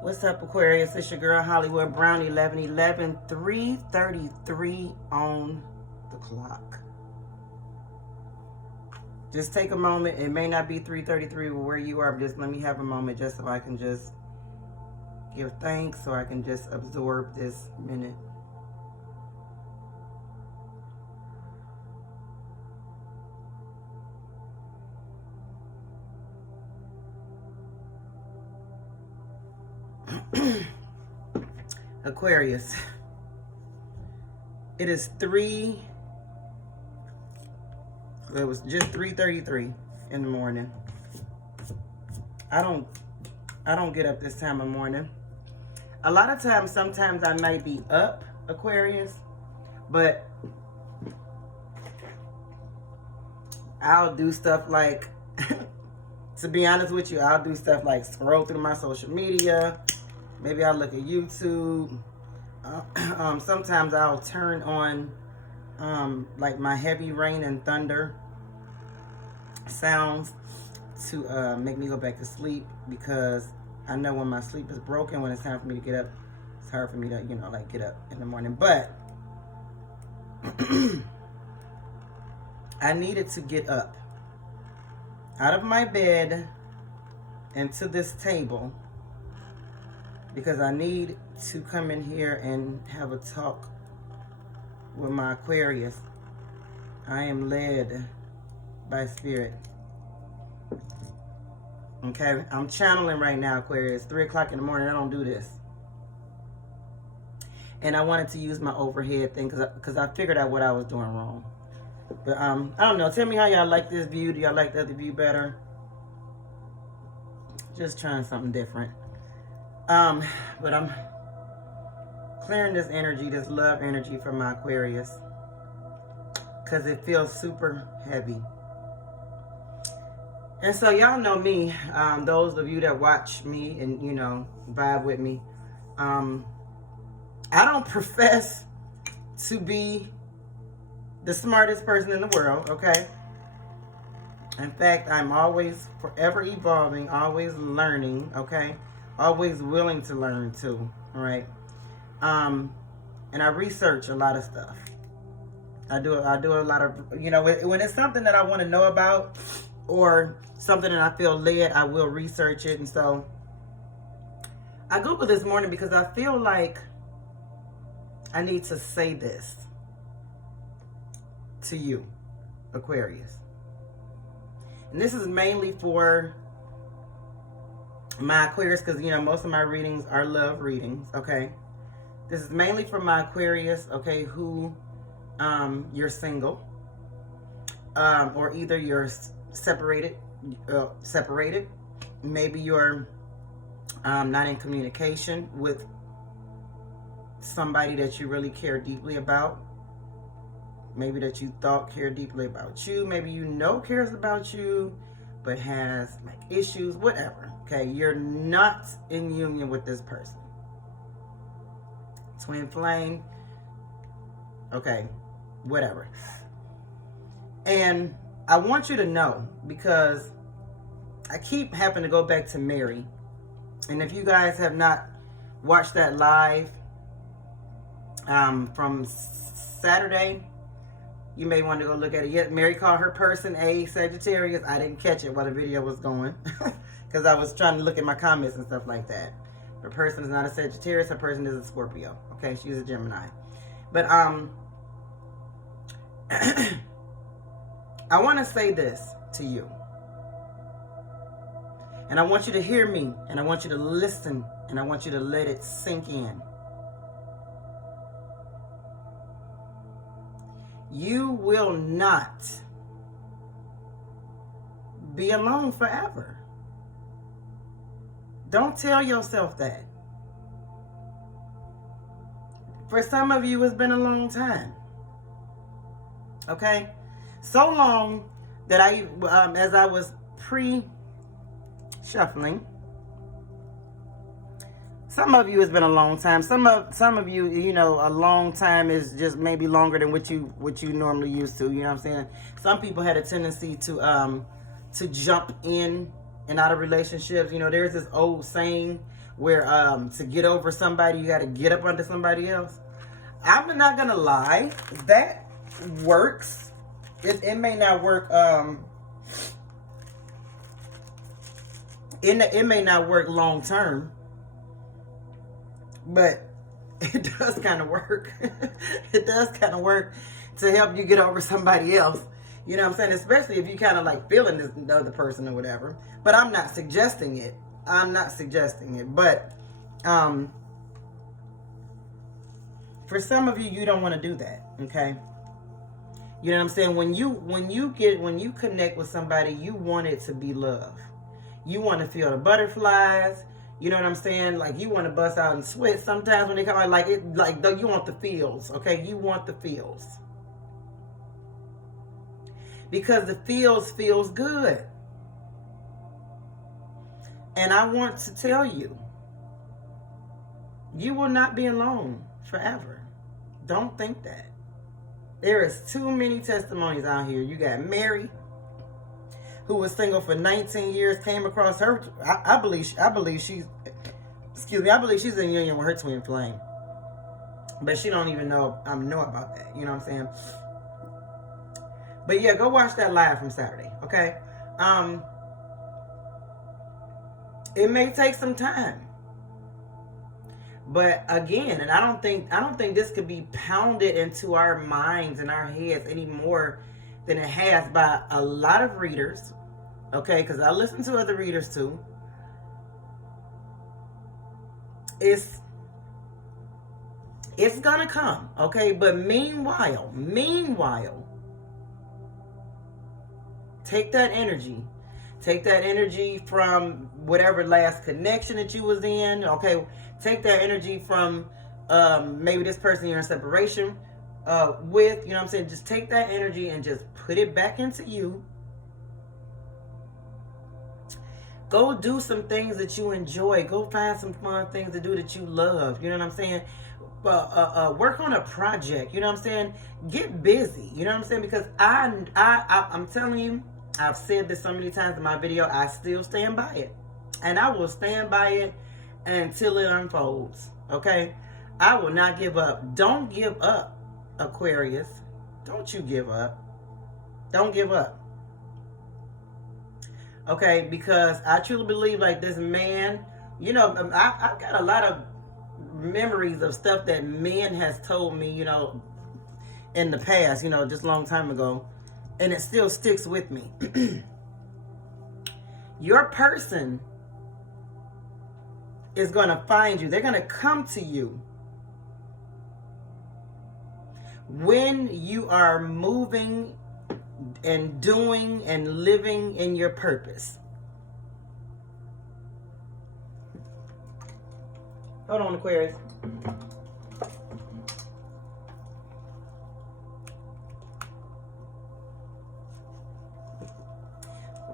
What's up, Aquarius? It's your girl, Hollywood Brown, 1111, 3:33 on the clock. Just take a moment. It may not be 3:33 where you are, but just let me have a moment just so I can just give thanks, so I can just absorb this minute. Aquarius, it is it was just 3:33 in the morning. I don't get up this time of morning. A lot of times, sometimes I might be up, Aquarius, but I'll do stuff like, to be honest with you, I'll do stuff like scroll through my social media. Maybe I'll look at YouTube. Sometimes I'll turn on like my heavy rain and thunder sounds to make me go back to sleep, because I know when my sleep is broken, when it's time for me to get up, it's hard for me to, like get up in the morning. But I needed to get up out of my bed and to this table, because I need to come in here and have a talk with my Aquarius. I am led by Spirit. Okay, I'm channeling right now, Aquarius. 3 o'clock in the morning, I don't do this. And I wanted to use my overhead thing because I figured out what I was doing wrong. But I don't know. Tell me how y'all like this view. Do y'all like the other view better? Just trying something different. But I'm clearing this energy, this love energy from my Aquarius, because it feels super heavy. And so y'all know me, those of you that watch me and, vibe with me. I don't profess to be the smartest person in the world, okay? In fact, I'm always forever evolving, always learning, okay? Always willing to learn too, all right? And I research a lot of stuff. I do a lot of, when it's something that I want to know about or something that I feel led, I will research it. And so I Googled this morning because I feel like I need to say this to you, Aquarius. And this is mainly for my Aquarius, because most of my readings are love readings, okay? This is mainly for my Aquarius, okay, who you're single, or either you're separated, maybe you're not in communication with somebody that you really care deeply about, maybe that you thought cared deeply about you, maybe cares about you but has like issues, whatever. Okay, you're not in union with this person. Twin flame. Okay, whatever. And I want you to know, because I keep having to go back to Mary. And if you guys have not watched that live from Saturday, you may want to go look at it. Yet Mary called her person a Sagittarius. I didn't catch it while the video was going because I was trying to look at my comments and stuff like that. Her person is not a Sagittarius. Her person is a Scorpio. Okay, she's a Gemini. But I want to say this to you. And I want you to hear me. And I want you to listen. And I want you to let it sink in. You will not be alone forever. Don't tell yourself that. For some of you, it's been a long time. Okay? So long that as I was pre-shuffling, some of you, it's been a long time. Some of you, a long time is just maybe longer than what you normally used to. You know what I'm saying? Some people had a tendency to jump in and out of relationships. There's this old saying where to get over somebody, you got to get up under somebody else. I'm not going to lie. That works. It may not work. It may not work long term. But it does kind of work. It does kind of work to help you get over somebody else. You know what I'm saying? Especially if you kind of like feeling this other person or whatever. But I'm not suggesting it. I'm not suggesting it. But for some of you, you don't want to do that. Okay? You know what I'm saying? When you connect with somebody, you want it to be love. You want to feel the butterflies. You know what I'm saying? Like, you want to bust out and sweat sometimes when they come out. Like, you want the feels, okay? You want the feels. Because the feels good. And I want to tell you, you will not be alone forever. Don't think that. There is too many testimonies out here. You got Mary, who was single for 19 years, came across her. I believe she's in union with her twin flame. But she don't even know about that. You know what I'm saying? But yeah, go watch that live from Saturday, okay? It may take some time. But again, and I don't think this could be pounded into our minds and our heads any more than it has by a lot of readers. Okay, because I listen to other readers too. It's gonna come, okay? But meanwhile, take that energy. Take that energy from whatever last connection that you was in, okay? Take that energy from maybe this person you're in separation with, you know what I'm saying? Just take that energy and just put it back into you. Go do some things that you enjoy. Go find some fun things to do that you love. You know what I'm saying? Work on a project. You know what I'm saying? Get busy. You know what I'm saying? Because I'm telling you, I've said this so many times in my video, I still stand by it. And I will stand by it until it unfolds. Okay? I will not give up. Don't give up, Aquarius. Don't you give up. Don't give up. Okay, because I truly believe like this man, you know, I've got a lot of memories of stuff that men has told me, you know, in the past, you know, just a long time ago. And it still sticks with me. Your person is going to find you. They're going to come to you when you are moving and doing and living in your purpose. Hold on, Aquarius.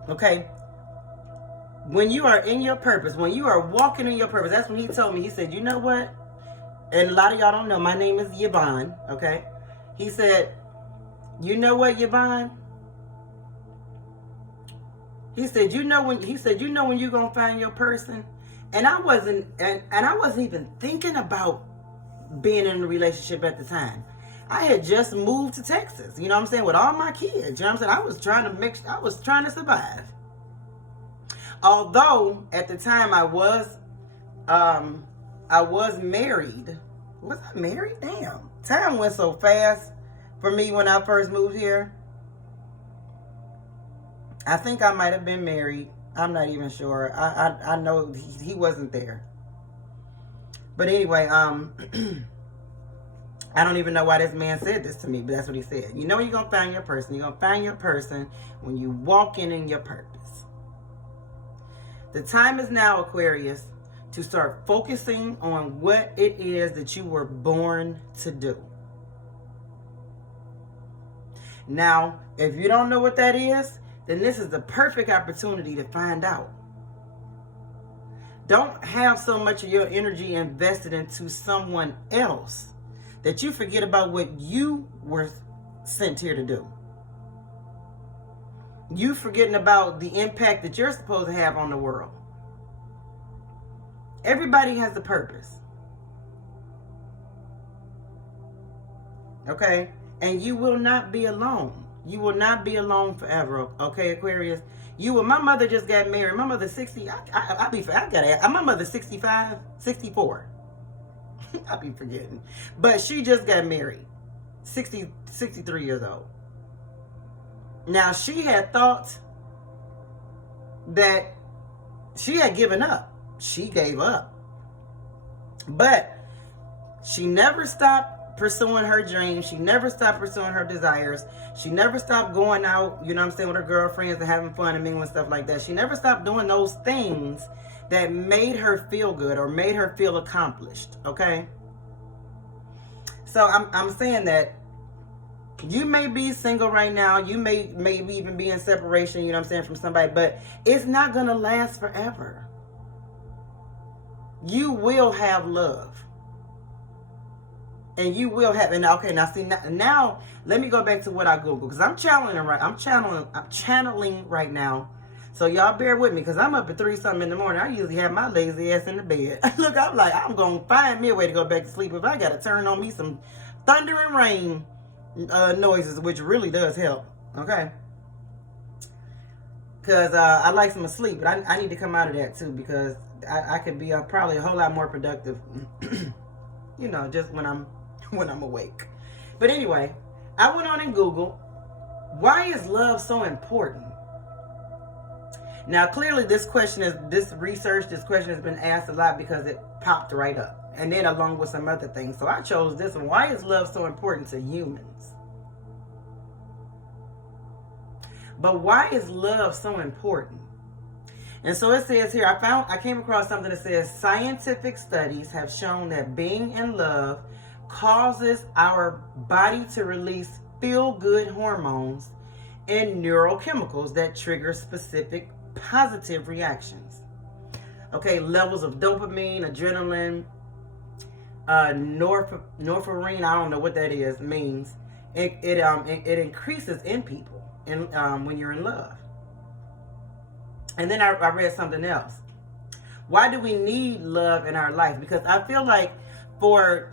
Okay. When you are in your purpose, when you are walking in your purpose, that's when he told me, he said, you know what? And a lot of y'all don't know, my name is Yvonne, okay? He said, you know what, Yvonne? He said, you know when you're gonna find your person? And I wasn't even thinking about being in a relationship at the time. I had just moved to Texas, you know what I'm saying, with all my kids. You know what I'm saying? I was trying to survive. Although at the time I was married. Was I married? Damn. Time went so fast for me when I first moved here. I think I might have been married. I'm not even sure. I know he wasn't there. But anyway, I don't even know why this man said this to me, but that's what he said. You know when you're going to find your person. You're going to find your person when you walk in your purpose. The time is now, Aquarius, to start focusing on what it is that you were born to do. Now, if you don't know what that is, then this is the perfect opportunity to find out. Don't have so much of your energy invested into someone else that you forget about what you were sent here to do. You forgetting about the impact that you're supposed to have on the world. Everybody has a purpose. Okay? And you will not be alone. You will not be alone forever. Okay, Aquarius? My mother just got married. My mother's 60. My mother's 65, 64. I be forgetting. But she just got married. 63 years old. Now, she had thought that she had given up. She gave up. But she never stopped pursuing her dreams. She never stopped pursuing her desires. She never stopped going out, you know what I'm saying, with her girlfriends and having fun and mingling stuff like that. She never stopped doing those things that made her feel good or made her feel accomplished, okay? So I'm saying that you may be single right now. You may even be in separation, you know what I'm saying, from somebody. But it's not going to last forever. You will have love. And you will have, and okay, now see, now let me go back to what I Googled, because I'm channeling right now. So y'all bear with me, because I'm up at 3-something in the morning. I usually have my lazy ass in the bed. Look, I'm like, I'm going to find me a way to go back to sleep if I got to turn on me some thunder and rain noises, which really does help, okay? Because I like some sleep, but I need to come out of that too, because I could be probably a whole lot more productive, you know, just when I'm awake. But anyway, I went on and Googled, why is love so important? Now, clearly this question has been asked a lot because it popped right up. And then along with some other things. So I chose this one. Why is love so important to humans? But why is love so important? And so it says here, I came across something that says scientific studies have shown that being in love causes our body to release feel-good hormones and neurochemicals that trigger specific positive reactions. Okay, levels of dopamine, adrenaline, norepinephrine, I don't know what that means. It increases in people when you're in love. And then I read something else. Why do we need love in our life? Because I feel like for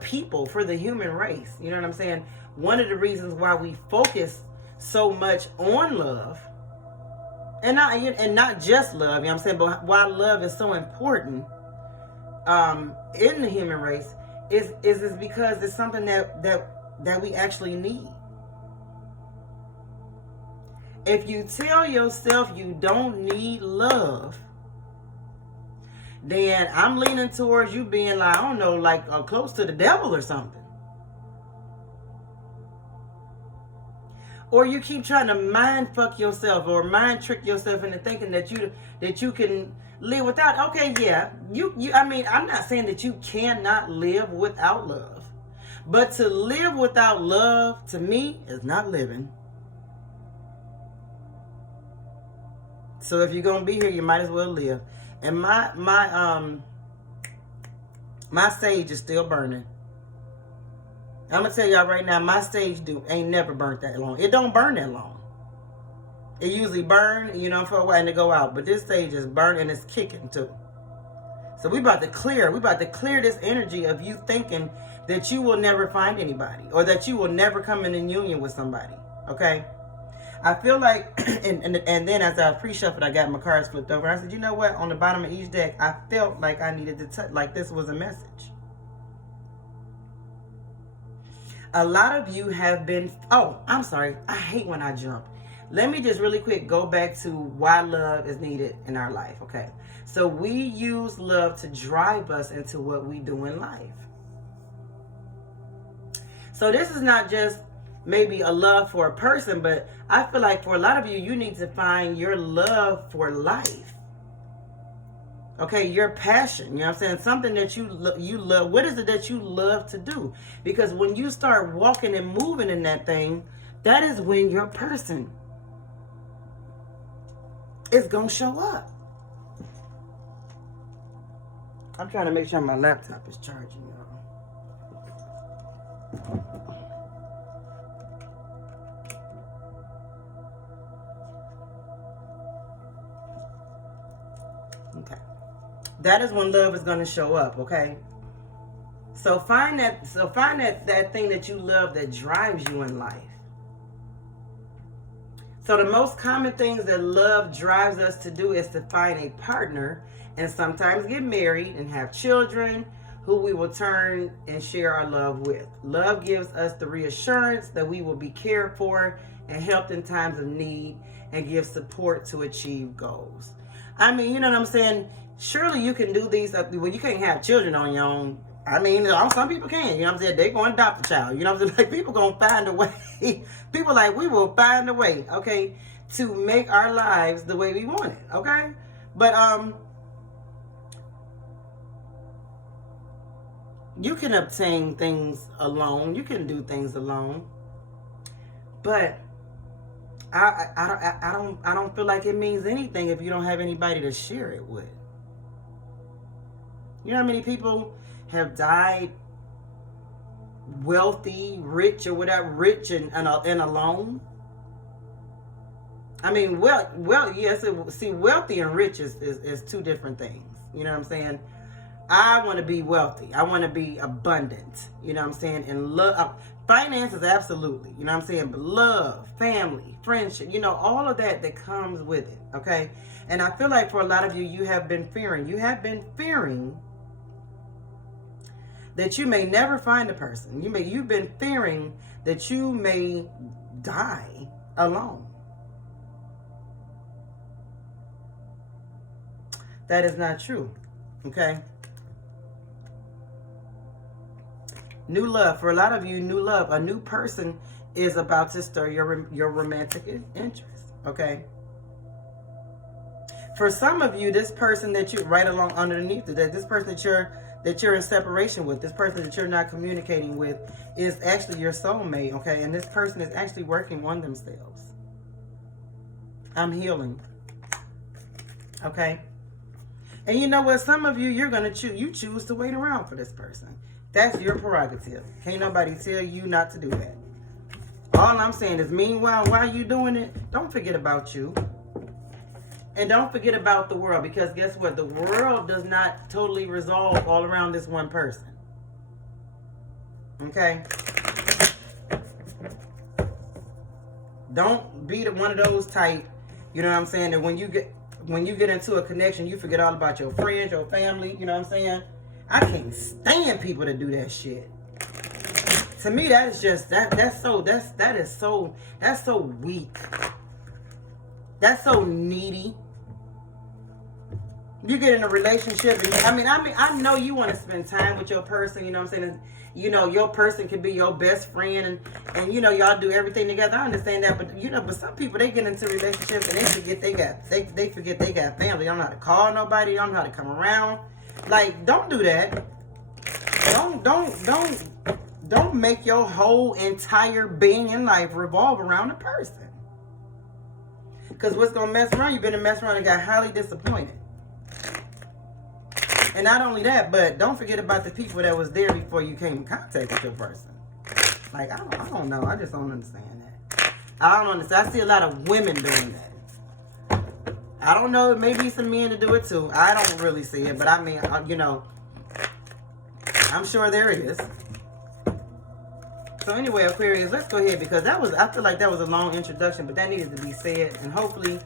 people, for the human race, you know what I'm saying? One of the reasons why we focus so much on love, and not just love, you know what I'm saying, but why love is so important in the human race is because it's something that we actually need. If you tell yourself you don't need love, then I'm leaning towards you being like, I don't know, like close to the devil or something. Or you keep trying to mind fuck yourself or mind trick yourself into thinking that you can live without. Okay, yeah, I mean, I'm not saying that you cannot live without love, but to live without love to me is not living. So if you're gonna be here, you might as well live. And my sage is still burning. I'm gonna tell y'all right now, my sage ain't never burnt that long. It don't burn that long. It usually burn, you know, for a while and it go out. But this sage is burning and it's kicking too. So we about to clear this energy of you thinking that you will never find anybody or that you will never come in union with somebody. Okay? I feel like, and then as I pre-shuffled, I got my cards flipped over. I said, you know what? On the bottom of each deck, I felt like I needed to touch, like this was a message. A lot of you have been, I'm sorry. I hate when I jump. Let me just really quick go back to why love is needed in our life, okay? So we use love to drive us into what we do in life. So this is not just maybe a love for a person, but I feel like for a lot of you, you need to find your love for life. Okay, your passion, you know what I'm saying? Something that you love. What is it that you love to do? Because when you start walking and moving in that thing, that is when your person is going to show up. I'm trying to make sure my laptop is charging, y'all. Okay. That is when love is going to show up, okay? So find that that thing that you love that drives you in life. So the most common things that love drives us to do is to find a partner and sometimes get married and have children who we will turn and share our love with. Love gives us the reassurance that we will be cared for and helped in times of need and gives support to achieve goals. I mean, you know what I'm saying? Surely you can do these. Well, you can't have children on your own. I mean, some people can. You know what I'm saying? They're going to adopt a child. You know what I'm saying? Like, people going to find a way. People like, we will find a way, okay, to make our lives the way we want it, okay? But, you can obtain things alone. You can do things alone. But I don't feel like it means anything if you don't have anybody to share it with. You know how many people have died wealthy, rich, or whatever, rich and alone? I mean, yes. See, wealthy and rich is two different things. You know what I'm saying? I want to be wealthy. I want to be abundant. You know what I'm saying? And love, finances, absolutely. You know what I'm saying? But love, family, friendship, you know, all of that comes with it. Okay? And I feel like for a lot of you, you have been fearing that you may never find a person. You've been fearing that you may die alone. That is not true. Okay? New love. For a lot of you, new love. A new person is about to stir your romantic interest. Okay? For some of you, this person that you right along underneath it, this person that you're in separation with, this person that you're not communicating with, is actually your soulmate, okay? And this person is actually working on themselves. I'm healing. Okay? And you know what? Some of you, you choose to wait around for this person. That's your prerogative. Can't nobody tell you not to do that. All I'm saying is, meanwhile, while you doing it, don't forget about you. And don't forget about the world, because guess what? The world does not totally resolve all around this one person. Okay? Don't be one of those type, you know what I'm saying, that when you get into a connection, you forget all about your friends, your family, you know what I'm saying? I can't stand people that do that shit. To me, that is just that's so weak. That's so needy. You get in a relationship, and I know you want to spend time with your person, you know what I'm saying? You know, your person can be your best friend, and you know, y'all do everything together. I understand that, but some people, they get into relationships and they forget they got family. They don't know how to call nobody, they don't know how to come around. Like, don't do that. Don't make your whole entire being in life revolve around a person. Because what's going to mess around, you've been to mess around and got highly disappointed. And not only that, but don't forget about the people that was there before you came in contact with your person. Like, I don't know. I just don't understand that. I don't understand. I see a lot of women doing that. I don't know. Maybe some men to do it too. I don't really see it. But I mean, you know, I'm sure there is. So anyway, Aquarius, let's go ahead, because I feel like that was a long introduction, but that needed to be said. And hopefully,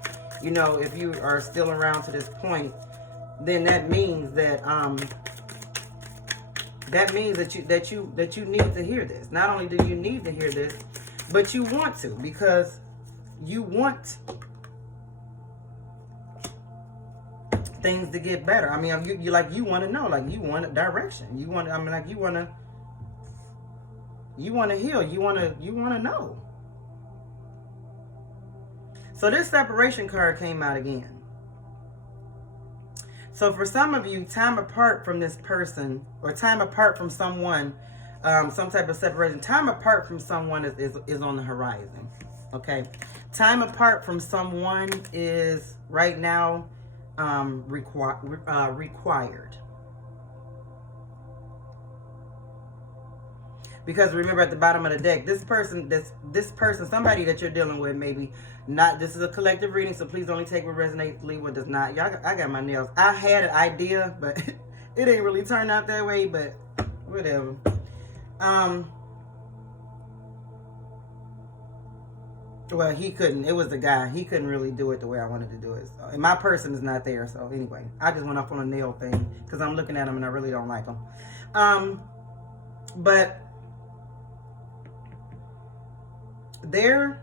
you know, if you are still around to this point, then that means that you need to hear this. Not only do you need to hear this, but you want to, because you want things to get better. I mean, you want to know, like, you want a direction. You want to heal. You want to know. So this separation card came out again. So for some of you, time apart from this person, or time apart from someone, some type of separation, time apart from someone is on the horizon. Okay, time apart from someone is right now required. Because remember, at the bottom of the deck, this person, somebody that you're dealing with, maybe not. This is a collective reading, so please only take what resonates, leave what does not. Y'all, I got my nails. I had an idea, but it ain't really turned out that way. But whatever. Well, he couldn't. It was the guy. He couldn't really do it the way I wanted to do it. So, and my person is not there. So anyway, I just went off on a nail thing because I'm looking at him and I really don't like him. But there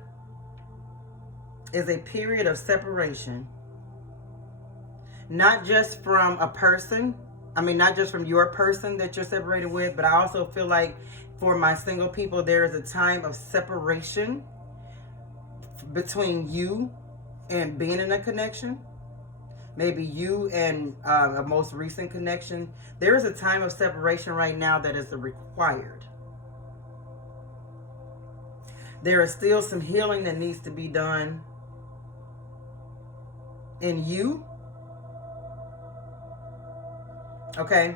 is a period of separation, not just from a person. I mean, not just from your person that you're separated with, but I also feel like for my single people, there is a time of separation between you and being in a connection. Maybe you and a most recent connection. There is a time of separation right now that is required. There is still some healing that needs to be done in you. Okay?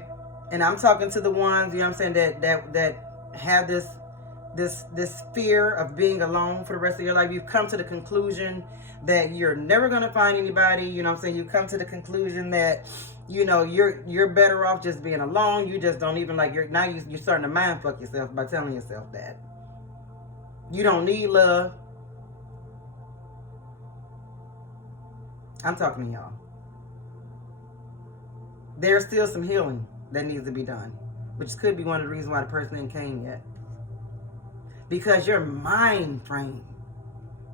And I'm talking to the ones, you know what I'm saying, that have this fear of being alone for the rest of your life. You've come to the conclusion that you're never going to find anybody. You know what I'm saying? You come to the conclusion that, you know, you're better off just being alone. You just don't even like, you're starting to mind fuck yourself by telling yourself that. You don't need love. I'm talking to y'all. There's still some healing that needs to be done, which could be one of the reasons why the person ain't came yet. Because your mind frame,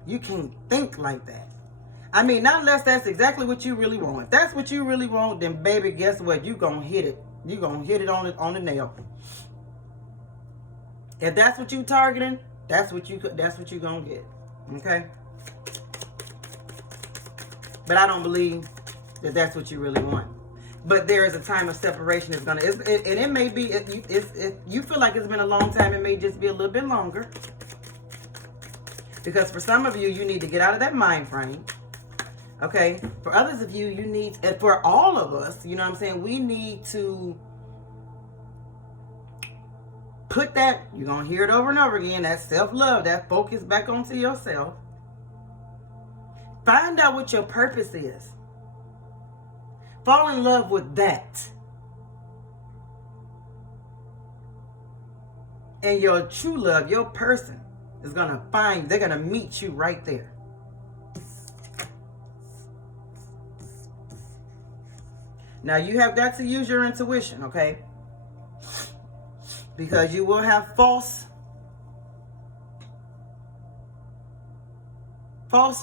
you can't think like that. I mean, not unless that's exactly what you really want. If that's what you really want, then baby, guess what? You gonna hit it. You gonna hit it on the nail. If that's what you targeting, that's what you gonna get. Okay. But I don't believe that that's what you really want. But there is a time of separation. It may be, if you feel like it's been a long time, it may just be a little bit longer. Because for some of you, you need to get out of that mind frame. Okay? For others of you, you need, and for all of us, you know what I'm saying, we need to put that, you're going to hear it over and over again, that self-love, that focus back onto yourself. Find out what your purpose is. Fall in love with that. And your true love, your person, is going to they're going to meet you right there. Now, you have got to use your intuition, okay? Because you will have false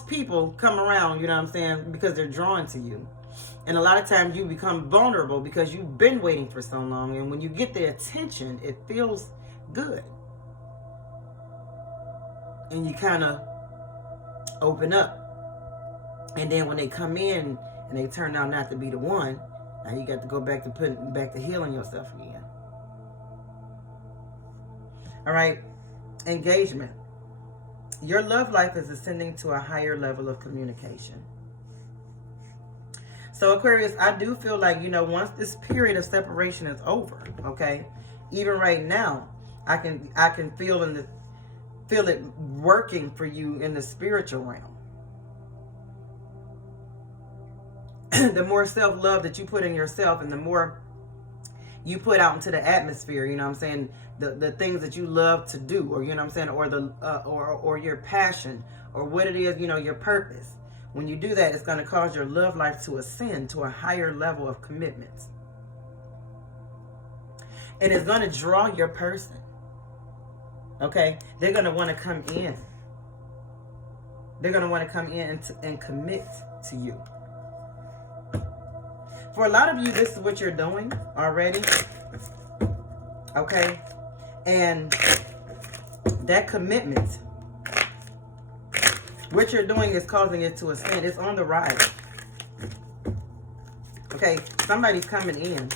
people come around, you know what I'm saying, because they're drawn to you. And a lot of times you become vulnerable because you've been waiting for so long. And when you get their attention, it feels good. And you kind of open up. And then when they come in and they turn out not to be the one, now you got to go back to healing yourself again. All right. Engagement. Your love life is ascending to a higher level of communication. So Aquarius, I do feel like, you know, once this period of separation is over, okay, even right now, I can feel it working for you in the spiritual realm. The more self-love that you put in yourself and the more you put out into the atmosphere, you know what I'm saying, the things that you love to do, or you know what I'm saying, or or your passion, or what it is, you know, your purpose. When you do that, it's going to cause your love life to ascend to a higher level of commitments. And it's going to draw your person. Okay? They're going to want to come in. They're going to want to come in and commit to you. For a lot of you, this is what you're doing already. Okay? And that commitment, what you're doing is causing it to ascend. It's on the rise. Okay, somebody's coming in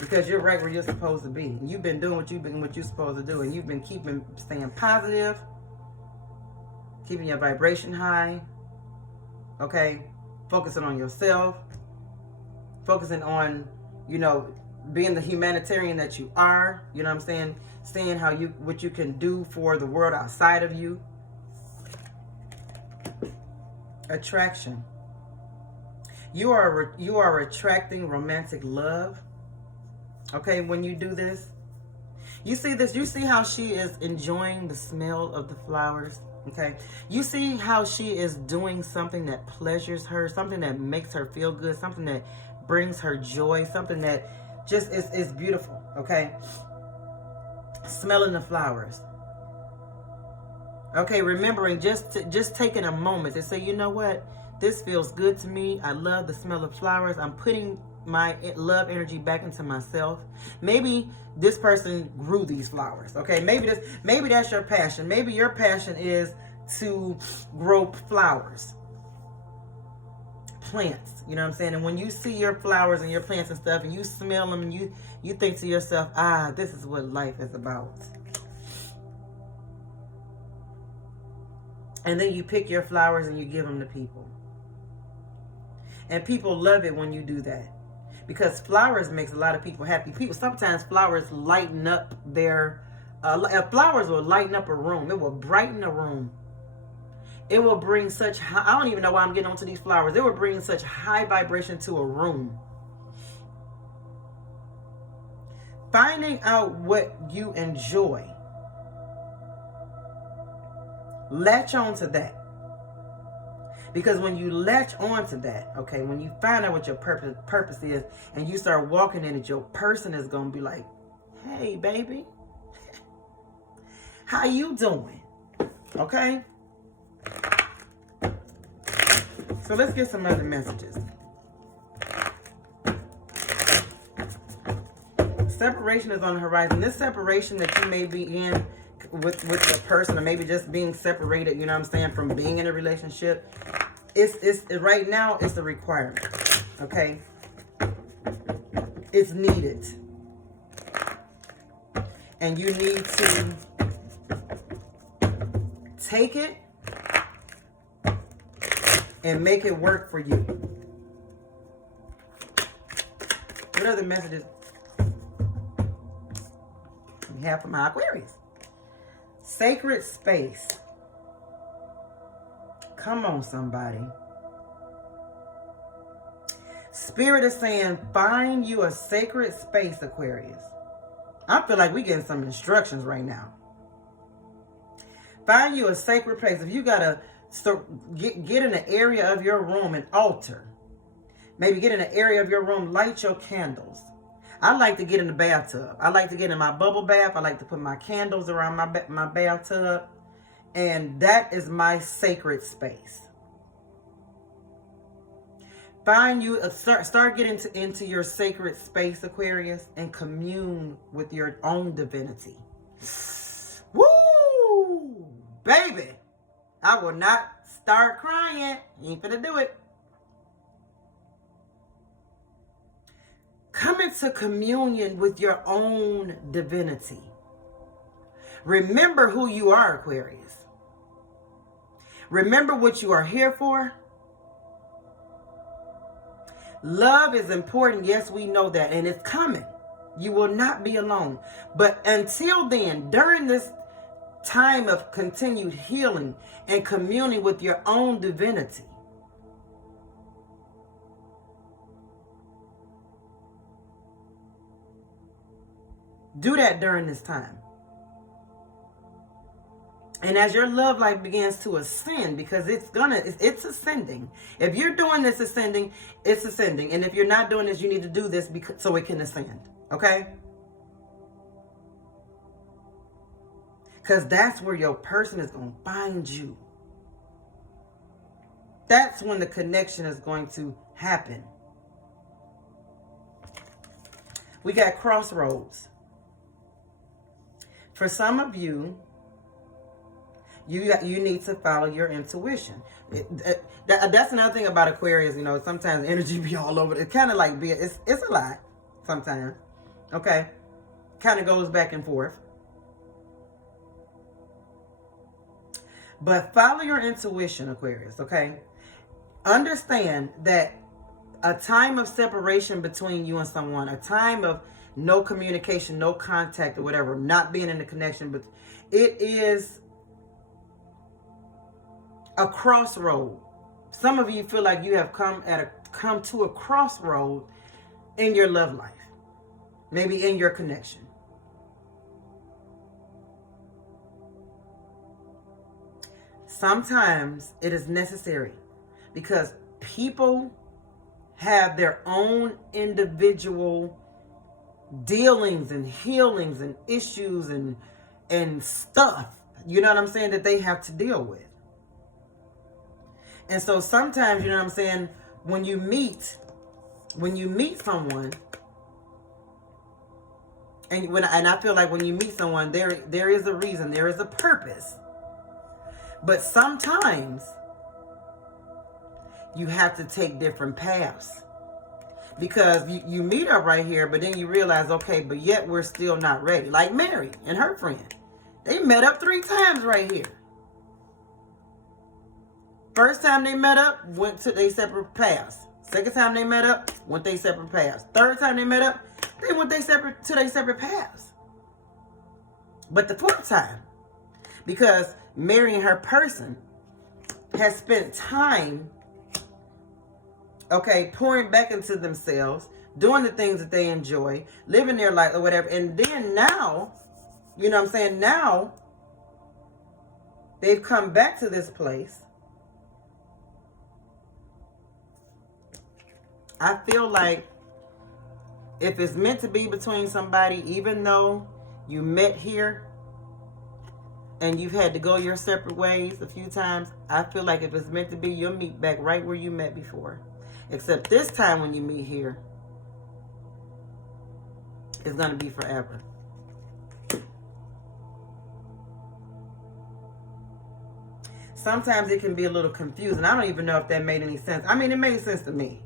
because you're right where you're supposed to be. You've been doing what you're supposed to do, and you've been staying positive, keeping your vibration high. Okay, focusing on yourself, focusing on, you know, being the humanitarian that you are, you know what I'm saying? Seeing what you can do for the world outside of you. Attraction. You are attracting romantic love. Okay, when you do this. You see this? You see how she is enjoying the smell of the flowers? Okay. You see how she is doing something that pleasures her, something that makes her feel good, something that brings her joy, something that just is beautiful. Okay. Smelling the flowers. Okay, remembering just taking a moment to say, you know what? This feels good to me. I love the smell of flowers. I'm putting my love energy back into myself. Maybe this person grew these flowers. Okay, maybe that's your passion. Maybe your passion is to grow flowers, plants. You know what I'm saying? And when you see your flowers and your plants and stuff, and you smell them, and you think to yourself, this is what life is about. And then you pick your flowers and you give them to people. And people love it when you do that. Because flowers makes a lot of people happy. Sometimes flowers lighten up flowers will lighten up a room. It will brighten a room. It will bring I don't even know why I'm getting onto these flowers. It will bring such high vibration to a room. Finding out what you enjoy. Latch on to that. Because when you latch on to that, okay, when you find out what your purpose is and you start walking in it, your person is going to be like, hey, baby, how you doing? Okay? So let's get some other messages. Separation is on the horizon. This separation that you may be in with your person, or maybe just being separated, you know what I'm saying, from being in a relationship, it's right now it's a requirement. Okay, it's needed, and you need to take it and make it work for you. What other messages we have from my Aquarius? Sacred space. Come on, somebody. Spirit is saying, find you a sacred space, Aquarius. I feel like we're getting some instructions right now. Find you a sacred place. If you gotta get in an area of your room, an altar. Maybe get in an area of your room, light your candles. I like to get in the bathtub. I like to get in my bubble bath. I like to put my candles around my bathtub. And that is my sacred space. Find you, start getting into your sacred space, Aquarius, and commune with your own divinity. Woo! Baby, I will not start crying. You ain't finna do it. Come into communion with your own divinity. Remember who you are, Aquarius. Remember what you are here for. Love is important. Yes, we know that. And it's coming. You will not be alone. But until then, during this time of continued healing and communing with your own divinity, do that during this time. And as your love life begins to ascend, because it's ascending. If you're doing this ascending, it's ascending. And if you're not doing this, you need to do this so it can ascend. Okay? Because that's where your person is going to find you. That's when the connection is going to happen. We got crossroads. For some of you, you need to follow your intuition. That's another thing about Aquarius. You know, sometimes energy be all over. It kind of like it's a lot sometimes. Okay, kind of goes back and forth. But follow your intuition, Aquarius. Okay, understand that a time of separation between you and someone, a time of no communication, no contact or whatever, not being in a connection, but it is a crossroad. Some of you feel like you have come to a crossroad in your love life, maybe in your connection. Sometimes it is necessary because people have their own individual dealings and healings and issues and stuff, you know what I'm saying, that they have to deal with. And so sometimes, you know what I'm saying, when you meet someone, and I feel like when you meet someone, there is a reason, there is a purpose. But sometimes you have to take different paths. Because you meet up right here, but then you realize, okay, but yet we're still not ready. Like Mary and her friend. They met up 3 times right here. First time they met up, went to their separate paths. Second time they met up, went their separate paths. Third time they met up, they went to their separate paths. But the 4th time, because Mary and her person has spent time, okay, pouring back into themselves, doing the things that they enjoy, living their life or whatever. And then now, you know what I'm saying, now they've come back to this place. I feel like if it's meant to be between somebody, even though you met here and you've had to go your separate ways a few times, I feel like if it's meant to be, you'll meet back right where you met before. Except this time when you meet here, it's going to be forever. Sometimes it can be a little confusing. I don't even know if that made any sense. I mean, it made sense to me.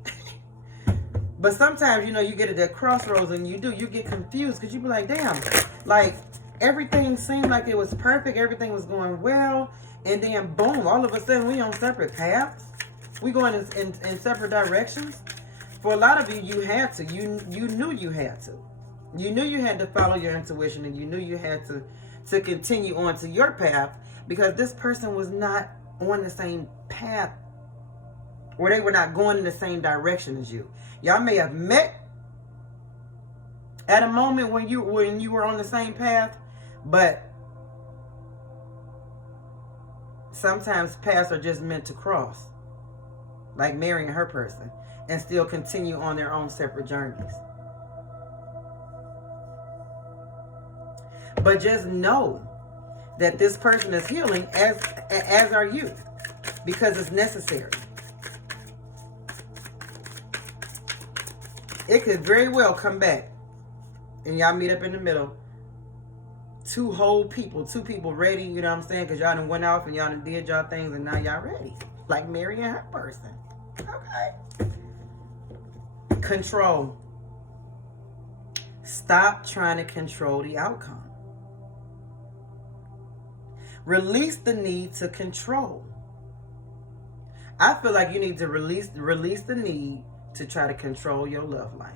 But sometimes, you know, you get at that crossroads and you get confused because you be like, damn, like everything seemed like it was perfect. Everything was going well. And then boom, all of a sudden we on separate paths. We going in separate directions. For a lot of you, you had to. You knew you had to. You knew you had to follow your intuition, and you knew you had to continue on to your path because this person was not on the same path, or they were not going in the same direction as you. Y'all may have met at a moment when you were on the same path, but sometimes paths are just meant to cross, like Mary and her person, and still continue on their own separate journeys. But just know that this person is healing, as are you, because it's necessary. It could very well come back and y'all meet up in the middle. 2 whole people, 2 people ready, you know what I'm saying? Because y'all done went off and y'all done did y'all things and now y'all ready. Like Mary and her person. Okay. Control. Stop trying to control the outcome. Release the need to control. I feel like you need to release the need to try to control your love life.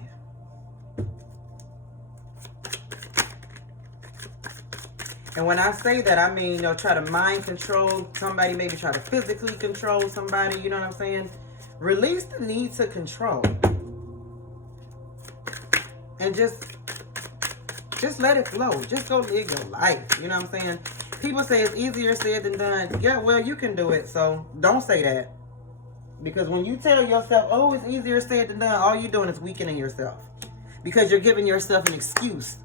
And when I say that, I mean, you know, try to mind control somebody, maybe try to physically control somebody, you know what I'm saying? Release the need to control. And just let it flow. Just go live your life, you know what I'm saying? People say it's easier said than done. Yeah, well, you can do it, so don't say that. Because when you tell yourself, oh, it's easier said than done, all you're doing is weakening yourself. Because you're giving yourself an excuse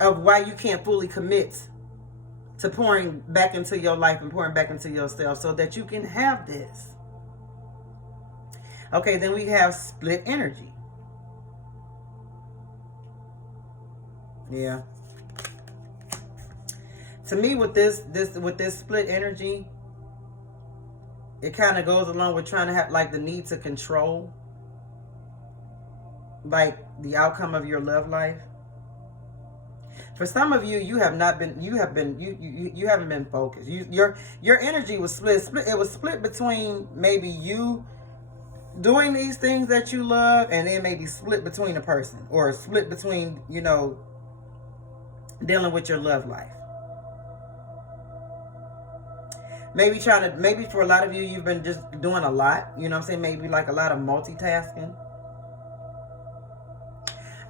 of why you can't fully commit to pouring back into your life and pouring back into yourself so that you can have this. Okay, then we have split energy. Yeah. To me, with this split energy, it kind of goes along with trying to have like the need to control like the outcome of your love life. For some of you, you haven't been focused. Your energy was split. It was split between maybe you doing these things that you love, and it may be split between a person, or split between, you know, dealing with your love life. Maybe for a lot of you, you've been just doing a lot, you know what I'm saying? Maybe like a lot of multitasking.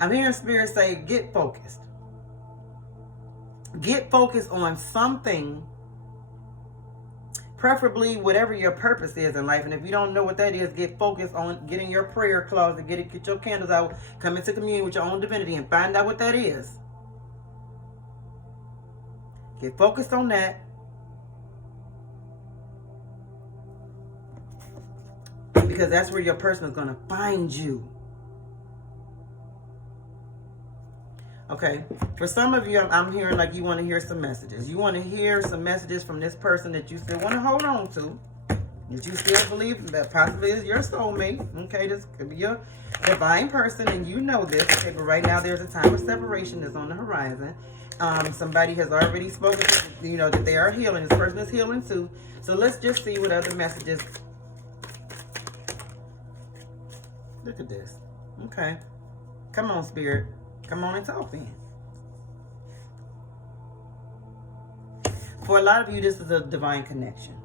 I'm hearing Spirit say, get focused. Get focused on something, preferably whatever your purpose is in life. And if you don't know what that is, get focused on getting your prayer closet, get your candles out, come into communion with your own divinity and find out what that is. Get focused on that. Because that's where your person is going to find you. Okay, for some of you, I'm hearing like you want to hear some messages. You want to hear some messages from this person that you still want to hold on to, that you still believe that possibly is your soulmate. Okay, this could be your divine person, and you know this. Okay, but right now there's a time of separation that's on the horizon. Somebody has already spoken, you know, that they are healing. This person is healing too. So let's just see what other messages. Look at this. Okay, come on, Spirit. Come on and talk then. For a lot of you, this is a divine connection.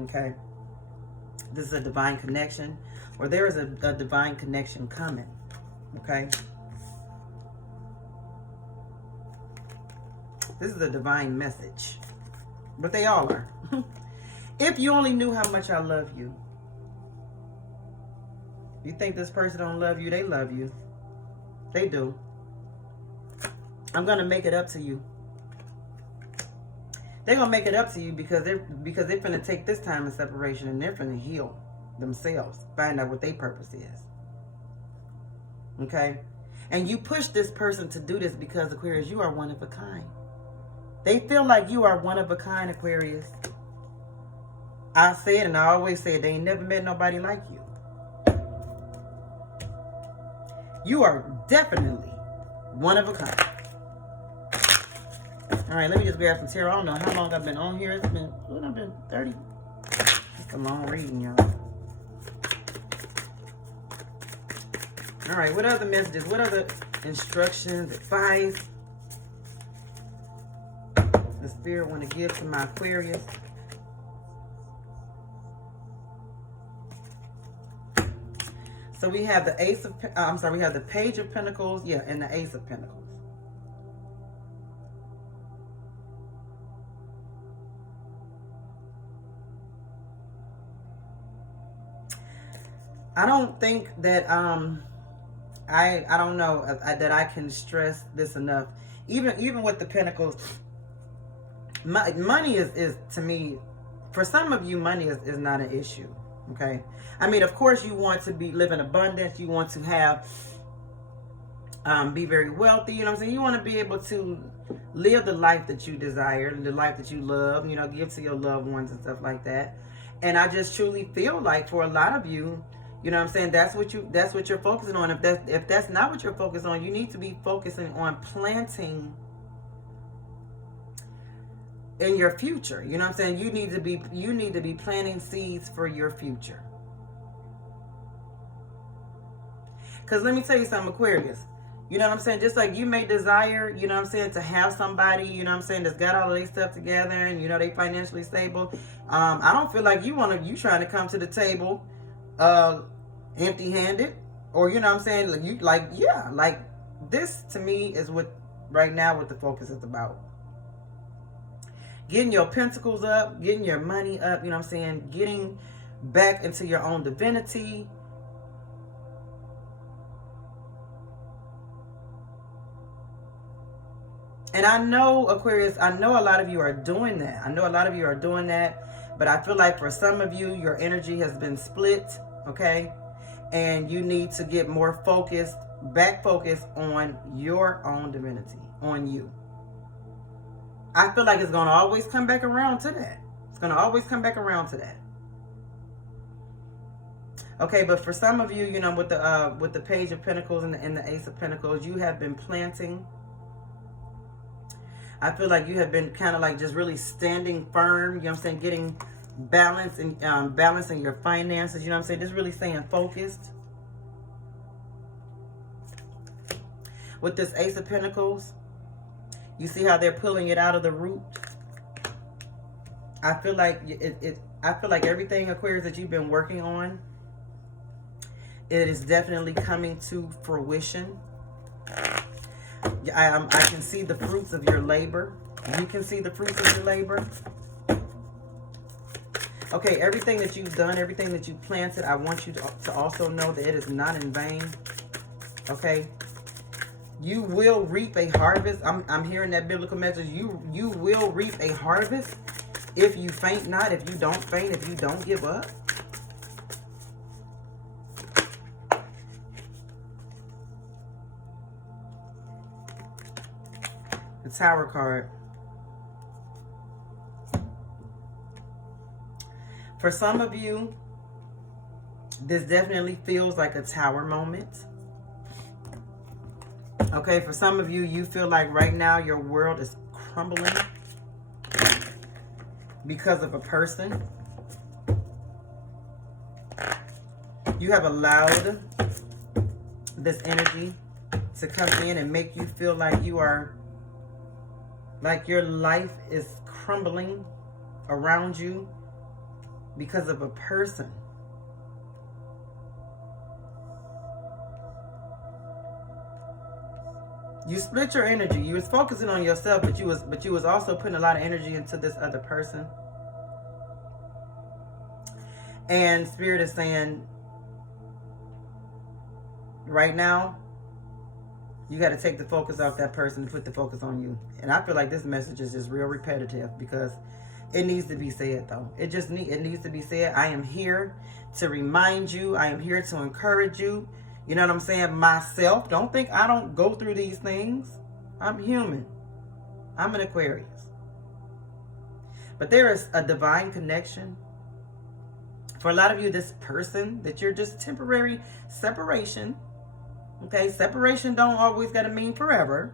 Okay? This is a divine connection, or there is a divine connection coming. Okay? This is a divine message. But they all are. If you only knew how much I love you. You think this person don't love you, they love you. They do. I'm going to make it up to you. They're going to make it up to you because they're going to take this time of separation and they're going to heal themselves. Find out what their purpose is. Okay? And you push this person to do this because, Aquarius, you are one of a kind. They feel like you are one of a kind, Aquarius. I said, and I always say, they ain't never met nobody like you. You are definitely one of a kind. All right, let me just grab some tarot. I don't know how long I've been on here. It's been, I've been 30. It's a long reading, y'all. All right, what other messages? What other instructions, advice the Spirit want to give to my Aquarius? So we have the Ace of, we have the Page of Pentacles, yeah, and the Ace of Pentacles. I don't think that, I don't know that I can stress this enough. Even with the Pentacles, money is to me, for some of you, money is not an issue. Okay, I mean, of course, you want to live in abundance. You want to have, be very wealthy. You know what I'm saying? You want to be able to live the life that you desire, the life that you love. You know, give to your loved ones and stuff like that. And I just truly feel like for a lot of you, you know what I'm saying? That's what you're focusing on. If that's not what you're focused on, you need to be focusing on planting in your future. You know what I'm saying? You need to be planting seeds for your future. Because let me tell you something, Aquarius. You know what I'm saying? Just like you may desire, you know what I'm saying, to have somebody, you know what I'm saying, that's got all of their stuff together and, you know, they financially stable. I don't feel like you trying to come to the table empty-handed, or, you know what I'm saying, like this to me is what right now what the focus is about. Getting your pentacles up, getting your money up, you know what I'm saying? Getting back into your own divinity. And I know, Aquarius, I know a lot of you are doing that. But I feel like for some of you, your energy has been split, okay? And you need to get more focused, back focused on your own divinity, on you. I feel like it's going to always come back around to that. It's going to always come back around to that. Okay, but for some of you, you know, with the Page of Pentacles and the Ace of Pentacles, you have been planting. I feel like you have been kind of like just really standing firm, you know what I'm saying, getting balance and balancing your finances. You know what I'm saying? Just really staying focused. With this Ace of Pentacles, you see how they're pulling it out of the root. I feel like I feel like everything, Aquarius, that you've been working on, it is definitely coming to fruition. I can see the fruits of your labor. You can see the fruits of your labor. Okay, everything that you've done, everything that you planted, I want you to also know that it is not in vain. Okay? You will reap a harvest. I'm hearing that biblical message. You will reap a harvest if you faint not, if you don't faint, if you don't give up. The Tower card. For some of you, this definitely feels like a tower moment. Okay, for some of you, you feel like right now your world is crumbling because of a person. You have allowed this energy to come in and make you feel like you are, like your life is crumbling around you because of a person. You split your energy. You was focusing on yourself, but you was also putting a lot of energy into this other person. And Spirit is saying, right now, you got to take the focus off that person and put the focus on you. And I feel like this message is just real repetitive because it needs to be said, though. It needs to be said. I am here to remind you. I am here to encourage you. You know what I'm saying? Myself. Don't think I don't go through these things. I'm human. I'm an Aquarius. But there is a divine connection. For a lot of you, this person that you're just temporary separation. Okay, separation don't always got to mean forever.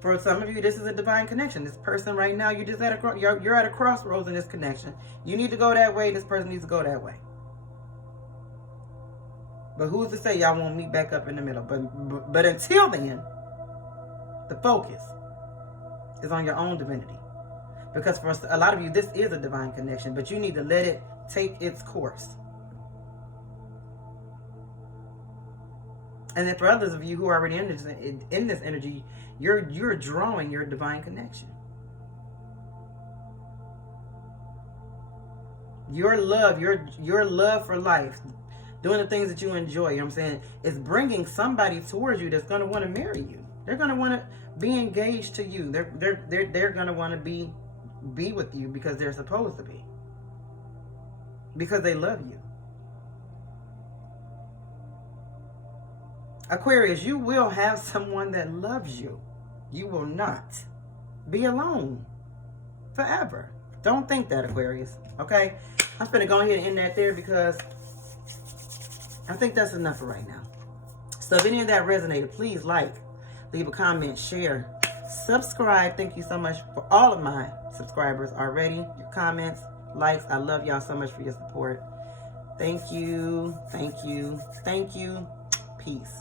For some of you, this is a divine connection. This person right now, you're just at you're at a crossroads in this connection. You need to go that way. This person needs to go that way. But who's to say y'all won't meet back up in the middle? But until then, the focus is on your own divinity. Because for a lot of you, this is a divine connection, but you need to let it take its course. And then for others of you who are already in this energy, you're drawing your divine connection. Your love, your love for life, doing the things that you enjoy, you know what I'm saying, is bringing somebody towards you that's going to want to marry you. They're going to want to be engaged to you. They're going to want to be with you because they're supposed to be. Because they love you. Aquarius, you will have someone that loves you. You will not be alone forever. Don't think that, Aquarius. Okay? I'm going to go ahead and end that there because I think that's enough for right now. So if any of that resonated, please like, leave a comment, share, subscribe. Thank you so much for all of my subscribers already. Your comments, likes. I love y'all so much for your support. Thank you. Thank you. Thank you. Peace.